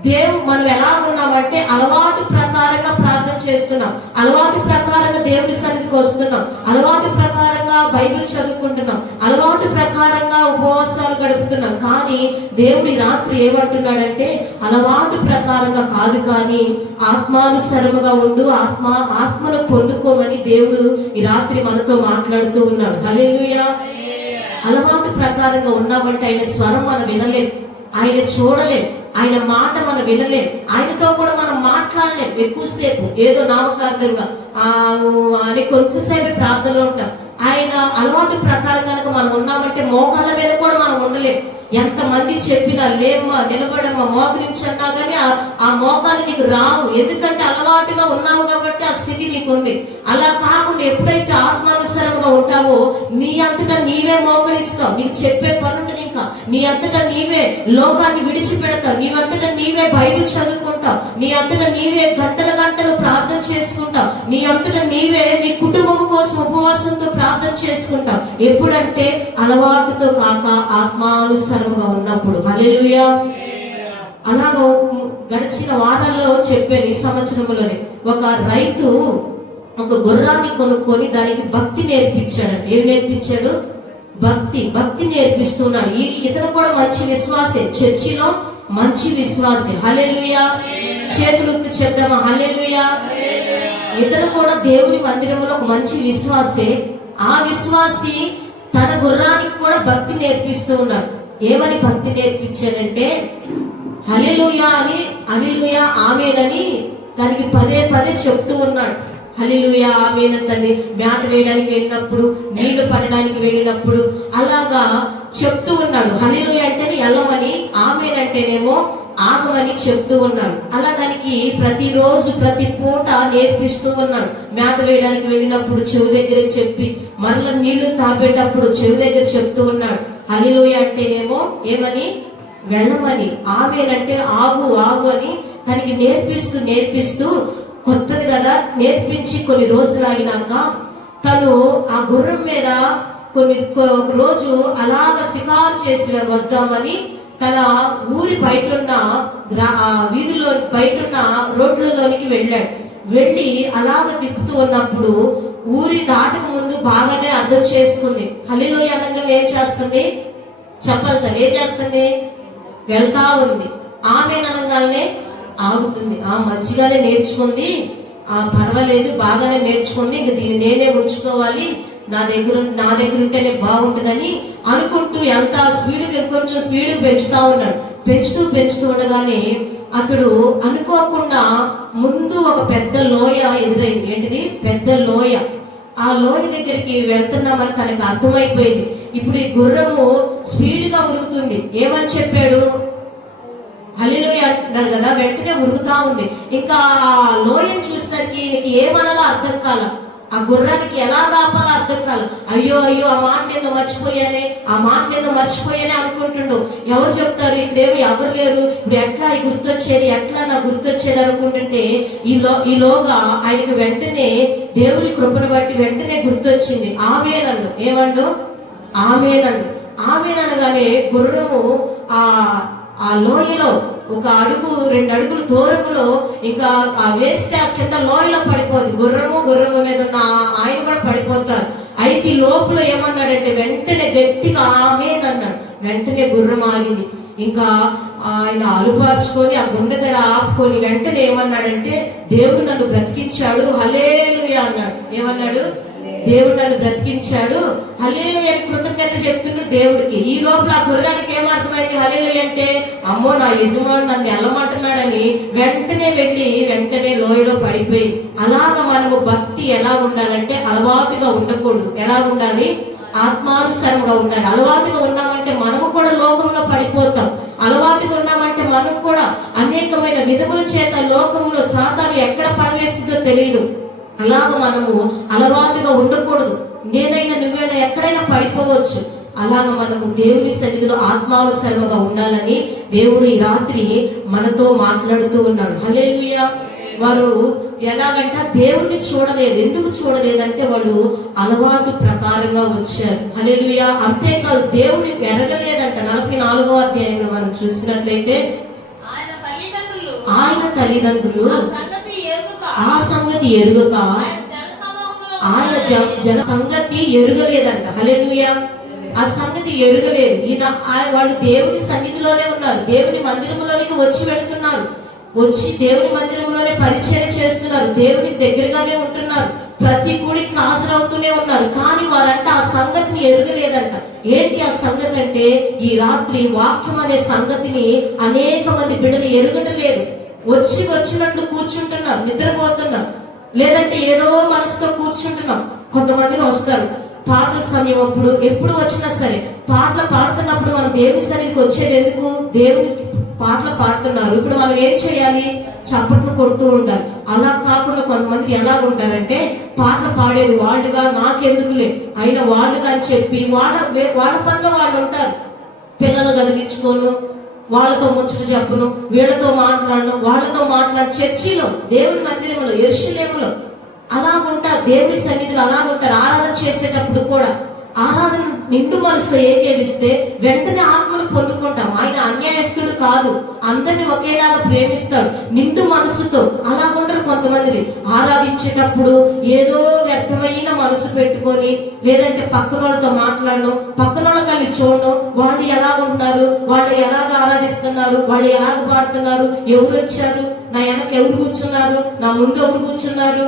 దేవుడు మనం ఎలా ఉన్నామంటే అలవాటు ప్రకారంగా ప్రార్థన చేస్తున్నాం, అలవాటు ప్రకారంగా దేవుని సన్నిధికి వస్తున్నాం, అలవాటు ప్రకారంగా బైబిల్ చదువుకుంటున్నాం, అలవాటు ప్రకారంగా ఉపవాసాలు గడుపుతున్నాం. కానీ దేవుడి రాత్రి ఏమంటున్నాడంటే అలవాటు ప్రకారంగా కాదు, కానీ ఆత్మానుసరముగా ఉండు, ఆత్మను పొందుకోమని దేవుడు ఈ రాత్రి మనతో మాట్లాడుతూ ఉన్నాడు. హల్లెలూయా. అలవాటు ప్రకారంగా ఉన్నామంటే ఆయన స్వరం మనం వినలేం, ఆయన చూడలేం, ఆయన మాట మనం వినలేం, ఆయనతో కూడా మనం మాట్లాడలేం. ఎక్కువసేపు ఏదో నామకార్థంగా అని కొంచెంసేపు ప్రార్థనలో ఉంటాం. ఆయన అలవాటు ప్రకారం కనుక మనం ఉన్నామంటే మోకాళ్ళ మీద కూడా మనం ఉండలేం. ఎంతమంది చెప్పినా లేమ్మా, నిలబడమ్మా, మోకరించన్నా కానీ ఆ మోకాలు నీకు రావు. ఎందుకంటే అలవాటుగా ఉన్నావు కాబట్టి ఆ స్థితి నీకు ఉంది. అలా కాకుండా ఎప్పుడైతే ఆత్మానుసారంగా ఉంటావో నీ అంతటా నీవే మోకరిస్తావు. నీకు చెప్పే పని ఉంటుంది. ఇంకా నీ అంతటా నీవే లోకాన్ని విడిచిపెడతావు. నీ అంతటా నీవే బైబిల్ చదువుకుంటావు. నీ అంతటా నీవే గంటల గంటలు ప్రార్థన చేసుకుంటావు. నీ అంతటా నీవే నీ కుటుంబం కోసం ఉపవాసంతో ప్రార్థన చేసుకుంటావు. ఎప్పుడంటే అలవాటుతో కాక ఆత్మానుసారంగా ఉన్నప్పుడు. హల్లెలూయా. అలాగ గడిచిన వారాల్లో చెప్పాను. ఈ సంవత్సరంలోనే ఒక రైతు ఒక గుర్రాన్ని కొనుక్కొని దానికి భక్తి నేర్పించాడంట. ఏం నేర్పించాడు? భక్తి నేర్పిస్తున్నాడు. ఇతను కూడా మంచి విశ్వాసే, చర్చిలో మంచి విశ్వాసే. హల్లెలూయా. చేతులెత్తి చెప్దామా? హల్లెలూయా. ఇతను కూడా దేవుని మందిరంలో ఒక మంచి విశ్వాసే. ఆ విశ్వాసి తన గుర్రానికి కూడా భక్తి నేర్పిస్తూ ఉన్నాడు. ఏమని భక్తి నేర్పించాడంటే హల్లెలూయా అని, హల్లెలూయా ఆమేనని దానికి పదే పదే చెప్తూ ఉన్నాడు. హల్లెలూయా ఆమేనంటండి. మేత వేయడానికి వెళ్ళినప్పుడు, నీళ్లు పడడానికి వెళ్ళినప్పుడు అలాగా చెప్తూ ఉన్నాడు. హల్లెలూయా అంటేనే వెళ్ళమని, ఆమేనంటేనేమో ఆగమని చెప్తూ ఉన్నాడు. అలా దానికి ప్రతిరోజు ప్రతి పూట నేర్పిస్తూ ఉన్నాడు. మేత వేయడానికి వెళ్ళినప్పుడు చెవి దగ్గర చెప్పి, మరల నీళ్లు తాపేటప్పుడు చెవి దగ్గర చెప్తూ ఉన్నాడు. హల్లెలూయా అంటేనేమో ఏమని? వెళ్ళమని. ఆమేనంటే ఆగు ఆగు అని తనకి నేర్పిస్తూ కొత్తది కదా నేర్పించి కొన్ని రోజులు అయినాక తను ఆ గుర్రం మీద ఒక రోజు అలాగ షికారు చేసి వస్తామని తన ఊరి బయటున్న వీధిలో బయటున్న రోడ్లలోనికి వెళ్ళాడు. వెళ్ళి అలాగ తిప్పుతూ ఉన్నప్పుడు ఊరి దాటక ముందు బాగానే అర్థం చేసుకుంది. హల్లెలూయా అనగానే ఏం చేస్తుంది? చెప్పాలి తను ఏం చేస్తుంది? వెళ్తా ఉంది. ఆమె అనగానే ఆగుతుంది. మంచిగానే నేర్చుకుంది, పర్వాలేదు బాగానే నేర్చుకుంది, ఇంక దీన్ని నేనే ఉంచుకోవాలి, నా దగ్గర ఉంటేనే బాగుంటుందని అనుకుంటూ ఎంత స్పీడ్గా కొంచెం స్పీడ్గా పెంచుతా ఉన్నాడు. పెంచుతూ ఉండగానే అతడు అనుకోకుండా ముందు ఒక పెద్ద లోయ ఎదురైంది. ఏంటిది? పెద్ద లోయ. ఆ లోయ దగ్గరికి వెళ్తున్నామని తనకు అర్థమైపోయింది. ఇప్పుడు ఈ గుర్రము స్పీడ్గా ఉరుగుతుంది. ఏమని చెప్పాడు? హల్లెలూయా అంటున్నాడు కదా. వెంటనే ఉరుగుతా ఉంది. ఇంకా ఆ లోయను చూసేసరికి నీకు ఏమనాలో అర్థం కాల. ఆ గుర్రానికి ఎలా కాపాలో అర్థం కాల. అయ్యో ఆ మాట నేను మర్చిపోయానే అనుకుంటుండు. ఎవరు చెప్తారు? ఇప్పుడేమి ఎవరు లేరు, ఇప్పుడు ఎట్లా నా గుర్తొచ్చేది అనుకుంటుంటే ఈలోగా ఆయనకి వెంటనే దేవుని కృపను బట్టి వెంటనే గుర్తొచ్చింది. ఆమేనండు. ఏమండు? ఆమేననగానే గుర్రము ఆ లోయలో ఒక అడుగు 2 అడుగులు దూరంలో ఇంకా వేస్తే ఆ కింద లోయలో పడిపోద్ది. గుర్రము మీద ఉన్న ఆయన కూడా పడిపోతారు. అయితే లోపల ఏమన్నాడంటే వెంటనే గట్టిగా ఆమేనన్నాడు. వెంటనే గుర్రం ఆగింది. ఇంకా ఆయన అలుపార్చుకొని ఆ గుండె దగ్గర ఆపుకొని వెంటనే ఏమన్నాడంటే దేవుడు నన్ను బ్రతికించాడు, హల్లెలూయా అన్నాడు. ఏమన్నాడు? దేవుడు నన్ను బ్రతికించాడు, హల్లెలూయా అని కృతజ్ఞత చెప్తున్నాడు దేవుడికి. ఈ లోపల ఆ గుర్రానికి ఏమర్థమైంది? హల్లెలూయా అంటే అమ్మో నా యజమానుడు నన్ను వెళ్ళమంటున్నాడని వెంటనే లోయలో పడిపోయి. అలాగ మనము భక్తి ఎలా ఉండాలంటే అలవాటుగా ఉండకూడదు. ఎలా ఉండాలి? ఆత్మానుసారంగా ఉండాలి. అలవాటుగా ఉన్నామంటే మనము కూడా లోకంలో పడిపోతాం. అలవాటుగా ఉన్నామంటే మనం కూడా అనేకమైన విధముల చేత లోకంలో సాతాను ఎక్కడ పడవేస్తుందో తెలియదు. అలాగ మనము అలవాటుగా ఉండకూడదు. నేనైనా నువ్వైనా ఎక్కడైనా పడిపోవచ్చు. అలాగ మనము దేవుని సన్నిధిలో ఆత్మానుసారంగా ఉండాలని దేవుడు ఈ రాత్రి మనతో మాట్లాడుతూ ఉన్నాడు. హల్లెలూయా. వారు ఎలాగంటే దేవుణ్ణి చూడలేదు. ఎందుకు చూడలేదంటే వాళ్ళు అలవాటు ప్రకారంగా వచ్చారు. హల్లెలూయా. అంతేకాదు దేవుణ్ణి ఎరగలేదంట. 44వ అధ్యాయంలో మనం చూసినట్లయితే ఆయన తల్లిదండ్రులు ఆ సంగతి ఎరుగక ఆయన జన సంగతి ఎరుగలేదంట. హల్లెలూయా. ఆ సంగతి ఎరుగలేదు. వాళ్ళు దేవుని సన్నిధిలోనే ఉన్నారు. దేవుని మందిరంలోనికి వచ్చి వెళుతున్నారు. వచ్చి దేవుని మందిరంలోనే పరిచయం చేస్తున్నారు. దేవునికి దగ్గరగానే ఉంటున్నారు. ప్రతి గుడికి హాజరవుతూనే ఉన్నారు. కానీ వారంట ఆ సంగతిని ఎరుగలేదంట. ఏంటి ఆ సంగతి అంటే ఈ రాత్రి వాక్యం అనే సంగతిని అనేక మంది బిడ్డలు ఎరుగటం లేదు. వచ్చినట్లు కూర్చుంటున్నాం, నిద్రపోతున్నాం, లేదంటే ఏదో మనసుతో కూర్చుంటున్నాం. కొంతమందిని వస్తారు పాటల సమయం అప్పుడు ఎప్పుడు వచ్చినా సరే పాటలు పాడుతున్నప్పుడు మనం దేవుని సన్నిధికి వచ్చేది ఎందుకు? దేవుని పాటలు పాడుతున్నారు, ఇప్పుడు మనం ఏం చేయాలి? చప్పట్లు కొడుతూ ఉండాలి. అలా కాకుండా కొంతమంది ఎలా ఉంటారంటే పాటలు పాడేది వాళ్ళుగా, నాకెందుకులే అయినా వాళ్ళుగా అని చెప్పి వాళ్ళ పనిలో వాళ్ళు ఉంటారు. పిల్లలు కదిలించుకోను, వాళ్ళతో ముచ్చట చెప్పను, వీళ్ళతో మాట్లాడను, వాళ్ళతో మాట్లాడి చర్చిలో, దేవుని మందిరంలో, యెరూషలేములో అలాగుంటారు. దేవుని సన్నిధిలో అలాగుంటారు. ఆరాధన చేసేటప్పుడు కూడా ఆరాధన నిండు మనసులో ఏకేవిస్తే వెంటనే ఆత్మను పొందుకుంటాం. ఆయన అన్యాయస్తుడు కాదు, అందరిని ఒకేలాగా ప్రేమిస్తాడు. నిండు మనసుతో అలాగుంటారు కొంతమంది. ఆరాధించేటప్పుడు ఏదో వ్యర్థమైన మనసు పెట్టుకొని, లేదంటే పక్కన వాళ్ళతో మాట్లాడను, పక్కన వాళ్ళ కలిసి చూడను, వాళ్ళు ఎలాగుంటున్నారు, వాళ్ళు ఎలాగ ఆరాధిస్తున్నారు, వాళ్ళు ఎలాగ పాడుతున్నారు, ఎవరు వచ్చారు, నా వెనక ఎవరు కూర్చున్నారు, నా ముందు ఎవరు కూర్చున్నారు,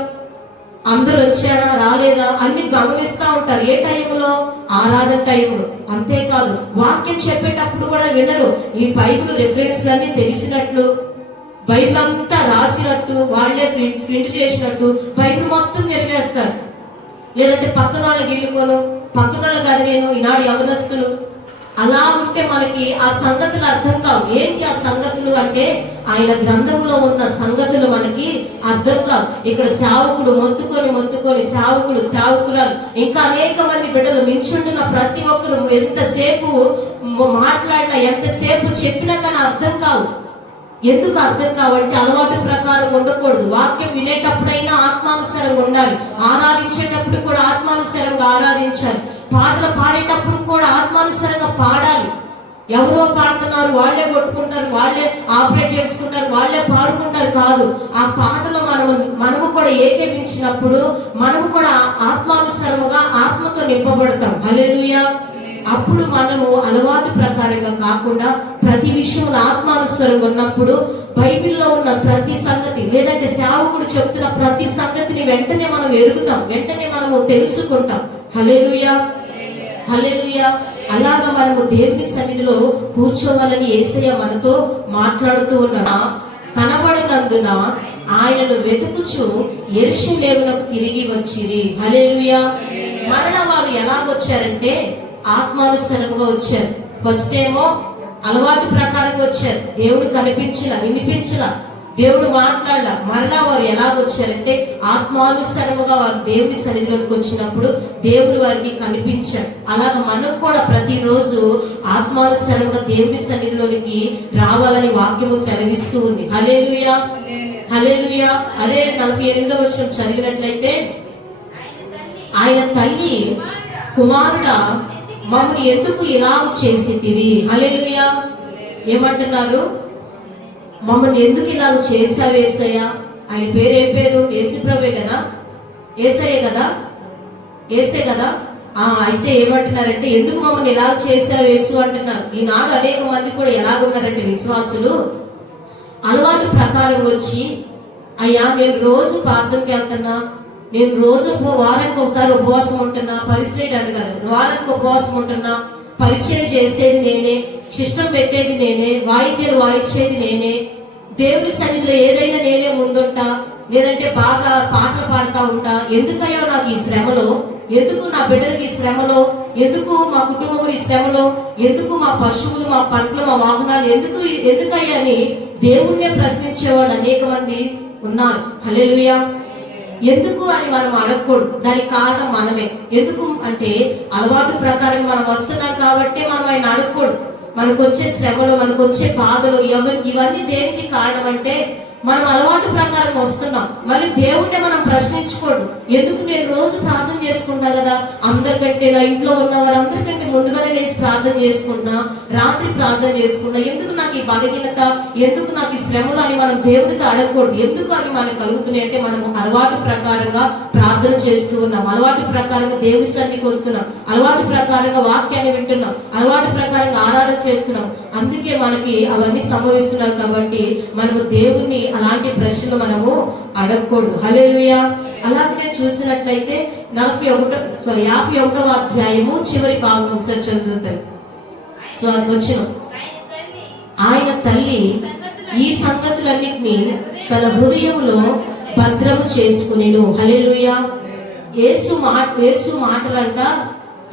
అందరూ వచ్చారా రాలేదా అన్ని గమనిస్తూ ఉంటారు. ఏ టైంలో? ఆరాధన టైంలో. అంతేకాదు వాక్యం చెప్పేటప్పుడు కూడా వినరు. ఈ బైబిల్ రిఫరెన్స్ అన్ని తెలిసినట్లు, బైబిల్ అంతా రాసినట్టు, వాళ్ళే ప్రింట్ చేసినట్టు బైబిల్ మొత్తం నెరవేస్తారు. లేదంటే పక్కన వాళ్ళకి ఇల్లుకోను, పక్కన వాళ్ళకి అది నేను ఈనాడు యవనస్తులు అలా ఉంటే మనకి ఆ సంగతులు అర్థం కావు. ఏంటి ఆ సంగతులు అంటే ఆయన గ్రంథంలో ఉన్న సంగతులు మనకి అర్థం కావు. ఇక్కడ సేవకుడు మొత్తుకొని సేవకులు ఇంకా అనేక మంది బిడ్డలు నిల్చుంటున్న ప్రతి ఒక్కరు ఎంతసేపు మాట్లాడినా, ఎంతసేపు చెప్పినా కానీ అర్థం కావు. ఎందుకు అర్థం కావంటే అలవాటు ప్రకారం ఉండకూడదు. వాక్యం వినేటప్పుడైనా ఆత్మానుసారంగా ఉండాలి, ఆరాధించేటప్పుడు కూడా ఆత్మానుసారంగా ఆరాధించాలి, పాటలు పాడేటప్పుడు కూడా ఆత్మానుసారంగా పాడాలి. ఎవరో పాడుతున్నారు, వాళ్ళే కొట్టుకుంటారు, వాళ్ళే ఆపరేట్ చేసుకుంటారు, వాళ్ళే పాడుకుంటారు కాదు. ఆ పాటలో మనము కూడా ఏకీభించినప్పుడు మనము కూడా ఆత్మానుసారముగా ఆత్మతో నింపబడతాం. హల్లెలూయా. అప్పుడు మనము అలవాటు ప్రకారంగా కాకుండా ప్రతి విషయంలో ఆత్మానుసారంగా ఉన్నప్పుడు బైబిల్లో ఉన్న ప్రతి సంగతి, లేదంటే సేవకుడు చెప్తున్న ప్రతి సంగతిని వెంటనే మనం ఎరుగుతాం, వెంటనే మనము తెలుసుకుంటాం. హల్లెలూయా, హల్లెలూయా. అలాగా మనము దేవుని సన్నిధిలో కూర్చోవాలని యేసయ్య మనతో మాట్లాడుతూ ఉన్నాడు. కనబడినందున ఆయనను వెతుకుచు యెరూషలేమునకు తిరిగి వచ్చిరి. హల్లెలూయా. మరలా వారు ఎలాగొచ్చారంటే ఆత్మానుసారంగా వచ్చారు. ఫస్ట్ ఏమో అలవాటు ప్రకారంగా వచ్చారు, దేవుడు కనిపించిన వినిపించిన, దేవుడు మాట్లాడాల. మరలా వారు ఎలాగొచ్చారంటే ఆత్మానుసారముగా వారు దేవుని సన్నిధిలోకి వచ్చినప్పుడు దేవుడు వారికి కనిపించాడు. అలాగ మనం కూడా ప్రతిరోజు ఆత్మానుసారముగా దేవుని సన్నిధిలోనికి రావాలని వాక్యము సెలవిస్తూ ఉంది. హల్లెలూయా, హల్లెలూయా. అదే 48వ వచనం చదివినట్లయితే, ఆయన తల్లి కుమారుడా మమ్మల్ని ఎందుకు ఇలాగ చేసితివి? హల్లెలూయా. ఏమంటున్నారు? మమ్మల్ని ఎందుకు ఇలాగ చేసావు యేసయ్య? ఆయన పేరు ఏం పేరు? యేసుప్రభువే కదా, యేసయ్యే కదా, యేసే కదా. అయితే ఏమంటున్నారంటే ఎందుకు మమ్మల్ని ఇలాగ చేసావు యేసు అంటున్నారు. ఈనాడు అనేక మంది కూడా ఎలాగున్నారంటే విశ్వాసులు అలవాటు ప్రకారం వచ్చి, అయ్యా నేను రోజు ప్రార్థనకి వెళ్తున్నా, నేను రోజు వారానికి ఒకసారి ఉపవాసం ఉంటున్నా, పరిస్థితి అంట కదా, వారానికి ఉపవాసం ఉంటున్నా, పరిచయం చేసేది నేనే, సిస్టం పెట్టేది నేనే, వాయిద్యాలు వాయించేది నేనే, దేవుని సన్నిధిలో ఏదైనా నేనే ముందుంటా, లేదంటే బాగా పాటలు పాడుతూ ఉంటా. ఎందుకయ్యా నాకు ఈ శ్రమలో? ఎందుకు నా బిడ్డలకి ఈ శ్రమలో? ఎందుకు మా కుటుంబం ఈ శ్రమలో? ఎందుకు మా పశువులు, మా పంటలు, మా వాహనాలు ఎందుకయ్యా అని దేవుణ్ణే ప్రశ్నించేవాడు అనేక మంది ఉన్నారు. హల్లెలూయా. ఎందుకు అని మనం అడగకూడదు. దానికి కారణం మనమే. ఎందుకు అంటే అలవాటు ప్రకారం మనం వస్తున్నాం కాబట్టి మనం ఆయన అడగకూడదు. మనకు వచ్చే శ్రమలు, మనకు వచ్చే బాధలు ఇవన్నీ దేనికి కారణం అంటే మనం అలవాటు ప్రకారం వస్తున్నాం. మళ్ళీ దేవుణ్ణి మనం ప్రశ్నించకూడదు. ఎందుకు నేను రోజు ప్రార్థన చేసుకుంటా కదా, అందరికంటే నా ఇంట్లో ఉన్నవారు అందరికంటే ముందుగానే లేచి ప్రార్థన చేసుకుంటున్నా, రాత్రి ప్రార్థన చేసుకుంటా, ఎందుకు నాకు ఈ బలహీనత, ఎందుకు నాకు ఈ శ్రమలు అని మనం దేవుడితో అడగకూడదు. ఎందుకు అని మనకు కలుగుతున్నాయి అంటే మనం అలవాటు ప్రకారంగా ప్రార్థన చేస్తూ ఉన్నాం, అలవాటు ప్రకారంగా దేవుని సన్నిధికి వస్తున్నాం, అలవాటు ప్రకారంగా వాక్యాన్ని వింటున్నాం, అలవాటు ప్రకారంగా ఆరాధన చేస్తున్నాం. అందుకే మనకి అవన్నీ సంభవిస్తున్నాయి. కాబట్టి మనము దేవుణ్ణి అలాంటి ప్రశ్నలు మనము అడగకూడదు. హల్లెలూయా. అలాగే నేను చూసినట్లయితే 51వ అధ్యాయము చివరి భాగం చదువుతారు. సో అది వచ్చిన ఆయన తల్లి ఈ సంగతులన్నింటినీ తన హృదయంలో భద్రము చేసుకునేను. హల్లెలూయా. యేసు మాటలంట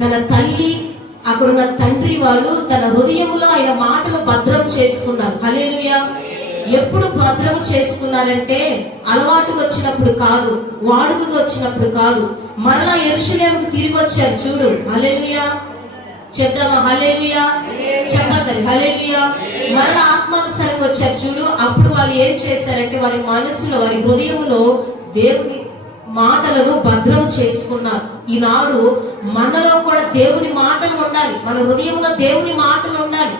తన తల్లి అక్కడున్న తండ్రి వాళ్ళు తన హృదయంలో ఆయన మాటలు భద్రం చేసుకున్నారు. హల్లెలూయా. ఎప్పుడు భద్రం చేసుకున్నారంటే అలవాటుగా వచ్చినప్పుడు కాదు, వాడుకగా వచ్చినప్పుడు కాదు, మరలా యెరూషలేముకు తిరిగి వచ్చారు చూడు. హల్లెలూయా చెప్దామా? హల్లెలూయా చెప్పాలి. హల్లెలూయా. మరలా ఆత్మానుసారంగా వచ్చారు చూడు. అప్పుడు వాళ్ళు ఏం చేశారంటే వారి మనసులో వారి హృదయంలో దేవుని మాటలను భద్రం చేసుకున్నారు. ఈనాడు మనలో కూడా దేవుని మాటలు ఉండాలి, మన హృదయంలో దేవుని మాటలు ఉండాలి.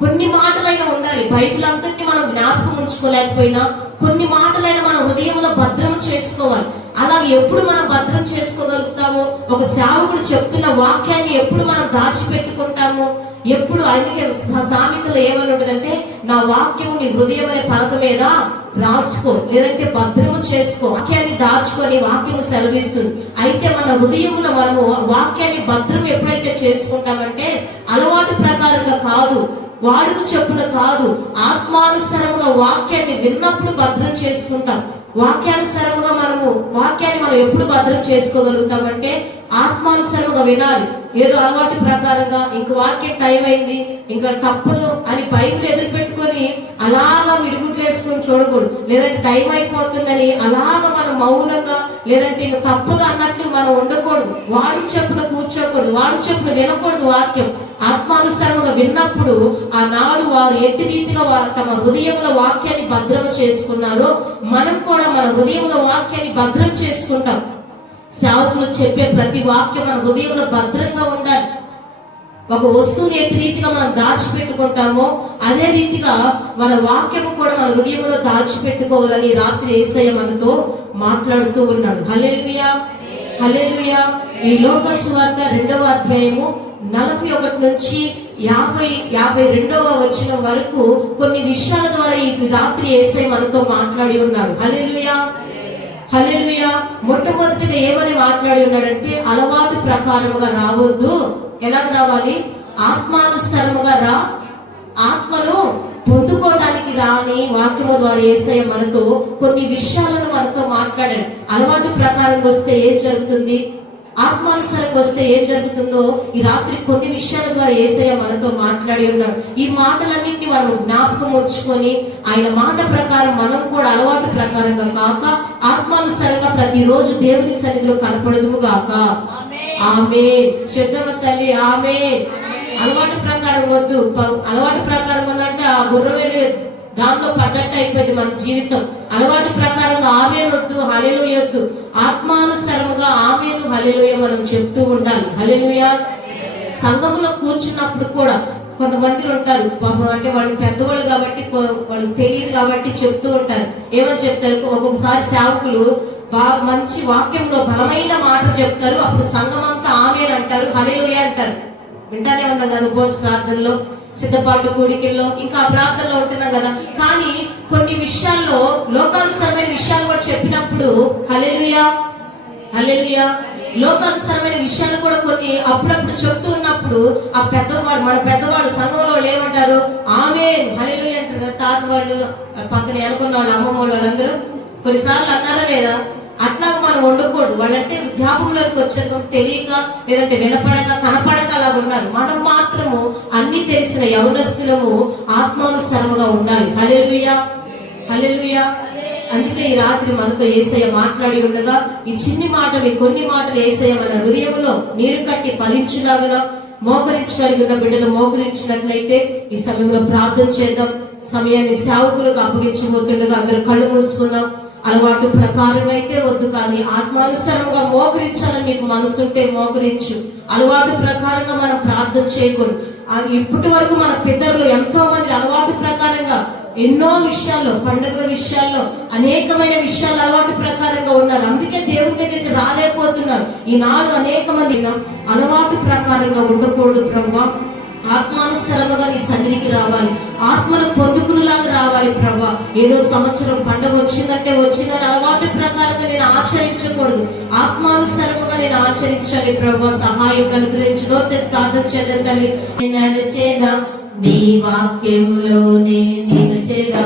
కొన్ని మాటలైనా ఉండాలి. బైబిల్ అంతటిని మనం జ్ఞాపకం ఉంచుకోలేకపోయినా కొన్ని మాటలైనా మన హృదయంలో భద్రం చేసుకోవాలి. అలా ఎప్పుడు మనం భద్రం చేసుకోగలుగుతాము? ఒక సేవకుడు చెప్తున్న వాక్యాన్ని ఎప్పుడు మనం దాచిపెట్టుకుంటాము? ఎప్పుడు? అందుకే సామెతలో ఏమని ఉంటుందంటే, నా వాక్యము నీ హృదయం అనే పలక మీద రాసుకో, లేదంటే భద్రము చేసుకో. వాక్యాన్ని దాచుకొని వాక్యము సెలవిస్తుంది. అయితే మన హృదయంలో మనము వాక్యాన్ని భద్రం ఎప్పుడైతే చేసుకుంటామంటే అలవాటు ప్రకారంగా కాదు, వాడుకు చెప్పున కాదు, ఆత్మానుసారముగా వాక్యాన్ని విన్నప్పుడు భద్రం చేసుకుంటాం. వాక్యానుసారముగా వాక్యాన్ని మనం ఎప్పుడు భద్రం చేసుకోగలుగుతామంటే ఆత్మానుసారముగా వినాలి. ఏదో అలవాటు ప్రకారంగా ఇంక వాక్యం టైం అయింది ఇంకా తప్పదు అని బైబిల్ ఎదురు పెట్టుకొని అలాగా విడుగుట్లు వేసుకొని చూడకూడదు. లేదంటే టైం అయిపోతుందని అలాగా మనం మౌనంగా లేదంటే ఇంక తప్పదు అన్నట్లు మనం ఉండకూడదు. వాడి చెప్పున కూర్చోకూడదు, వాడి చెప్పున వినకూడదు. వాక్యం ఆత్మానుసారంగా విన్నప్పుడు ఆనాడు వారు ఎట్టి రీతిగా తమ హృదయంలో వాక్యాన్ని భద్రం చేసుకున్నారో మనం కూడా మన హృదయంలో వాక్యాన్ని భద్రం చేసుకుంటాం. సేవకులు చెప్పే ప్రతి వాక్యం మన హృదయంలో భద్రంగా ఉండాలి. ఒక వస్తువుని ఎట్టి రీతిగా మనం దాచిపెట్టుకుంటామో అదే రీతిగా మన వాక్యము కూడా మన హృదయంలో దాచిపెట్టుకోవాలని రాత్రి యేసయ్య మనతో మాట్లాడుతూ ఉన్నాడు. హల్లెలూయా హల్లెలూయా. ఈ లోక సువార్త 2వ అధ్యాయము 41 నుంచి 52వ వచనం వరకు కొన్ని విషయాల ద్వారా ఈ రాత్రి యేసయ్య మనతో మాట్లాడి ఉన్నాడు. హల్లెలూయా హల్లెలూయా. మొట్టమొదటిగా ఏమని మాట్లాడి ఉన్నాడంటే, అలవాటు ప్రకారముగా రావద్దు. ఎలాగ రావాలి? ఆత్మానుసారముగా రా, ఆత్మను పొందుకోవడానికి రా అని వాక్యము ద్వారా యేసయ్య మనతో కొన్ని విషయాలను మనతో మాట్లాడాడు. అలవాటు ప్రకారంగా వస్తే ఏం జరుగుతుంది, ఆత్మానుసారంగా వస్తే ఏం జరుగుతుందో ఈ రాత్రి కొన్ని విషయాల ద్వారా యేసయ్య మనతో మాట్లాడి ఉన్నాడు. ఈ మాటలన్నింటినీ మనం జ్ఞాపకం ఉంచుకొని ఆయన మాట ప్రకారం మనం కూడా అలవాటు ప్రకారంగా కాక ఆత్మానుసారంగా ప్రతిరోజు దేవుని సన్నిధిలో కనపడదుము గాక. ఆమేన్. చెప్దామా తల్లి? ఆమేన్. అలవాటు ప్రకారం వద్దు. అలవాటు ప్రకారం అన్నట్టు ఆ గుర్రవేలు దానిలో పడ్డట్టు అయిపోయింది మన జీవితం. అలవాటు ప్రకారంగా ఆమేన్ వద్దు, హల్లెలూయా వద్దు. ఆత్మానుసారముగా ఆమేను హల్లెలూయా మనం చెప్తూ ఉండాలి. హల్లెలూయా. సంఘములో కూర్చున్నప్పుడు కూడా కొంతమంది ఉంటారు పాపం, అంటే వాళ్ళు పెద్దవాళ్ళు కాబట్టి వాళ్ళకి తెలియదు కాబట్టి చెప్తూ ఉంటారు. ఏమని చెప్తారు? ఒక్కొక్కసారి సేవకులు బాగా మంచి వాక్యంలో బలమైన మాటలు చెప్తారు, అప్పుడు సంఘం అంతా ఆమేన్ అంటారు, హల్లెలూయా అంటారు. వింటానే ఉన్నాం కదా, ఉపవాస ప్రార్థనలో, సిద్ధపాటు కూడికల్లో, ఇంకా ప్రార్థనలో ఉంటున్నాం కదా. కానీ కొన్ని విషయాల్లో లోకానుసరమైన విషయాలు కూడా చెప్పినప్పుడు హల్లెలూయా హల్లెలూయా, లోకానుసరమైన విషయాలు కూడా కొన్ని అప్పుడప్పుడు చెప్తూ ఉన్నప్పుడు ఆ పెద్దవాడు, మన పెద్దవాడు సంఘంలో వాళ్ళు ఏమంటారు? ఆమేన్ హల్లెలూయా అంటారు కదా. తాత వాళ్ళు పక్కన అనుకున్న వాళ్ళు, అమ్మమ్మ వాళ్ళందరూ కొన్నిసార్లు అన్నారా లేదా? అట్లాగా మనం ఉండకూడదు. వాళ్ళంటే వృద్ధాపంలోకి వచ్చాక తెలియక లేదంటే వినపడక కనపడక అలా ఉన్నారు. మనం మాత్రము అన్ని తెలిసిన యవనస్తులము ఆత్మానుసారముగా ఉండాలి. హల్లెలూయా హల్లెలూయా. అందుకే ఈ రాత్రి మనతో యేసయ్య మాట్లాడి ఉండగా ఈ చిన్ని మాటలు, కొన్ని మాటలు యేసయ్య మన హృదయంలో నీరు కట్టి ఫలించులాగా మోకరించగలిగి ఉన్న బిడ్డలు మోకరించినట్లయితే ఈ సమయంలో ప్రార్థన చేద్దాం. సమయాన్ని సేవకులకు అప్పగించబోతుండగా అందరూ కళ్ళు మూసుకుందాం. అలవాటు ప్రకారంగా అయితే వద్దు, కానీ ఆత్మానుసారంగా మోకరించాలని మీకు మనసుంటే మోకరించు. అలవాటు ప్రకారంగా మనం ప్రార్థన చేయకూడదు. ఇప్పటి వరకు మన పితరులు ఎంతో మంది అలవాటు ప్రకారంగా ఎన్నో విషయాల్లో, పండుగల విషయాల్లో, అనేకమైన విషయాలు అలవాటు ప్రకారంగా ఉన్నారు. అందుకే దేవుని దగ్గరికి రాలేకపోతున్నారు. ఈనాడు అనేక మంది అలవాటు ప్రకారంగా ఉండకూడదు. ప్రభువా, ఆత్మానుసారంగా నీ సన్నిధికి రావాలి, ఆత్మను పొందుకునేలాగా రావాలి. ప్రభా, ఏదో సంవత్సరం పండుగ వచ్చిందంటే వచ్చిందని అలవాటు ప్రకారంగా నేను ఆచరించకూడదు, ఆత్మానుసారంగా నేను ఆచరించాలి. ప్రభా, సహాయం అనుగ్రహించు. ప్రార్థన చేద్దాం తల్లి. నడిచేదా నీ వాక్యములోనే నిలిచేదా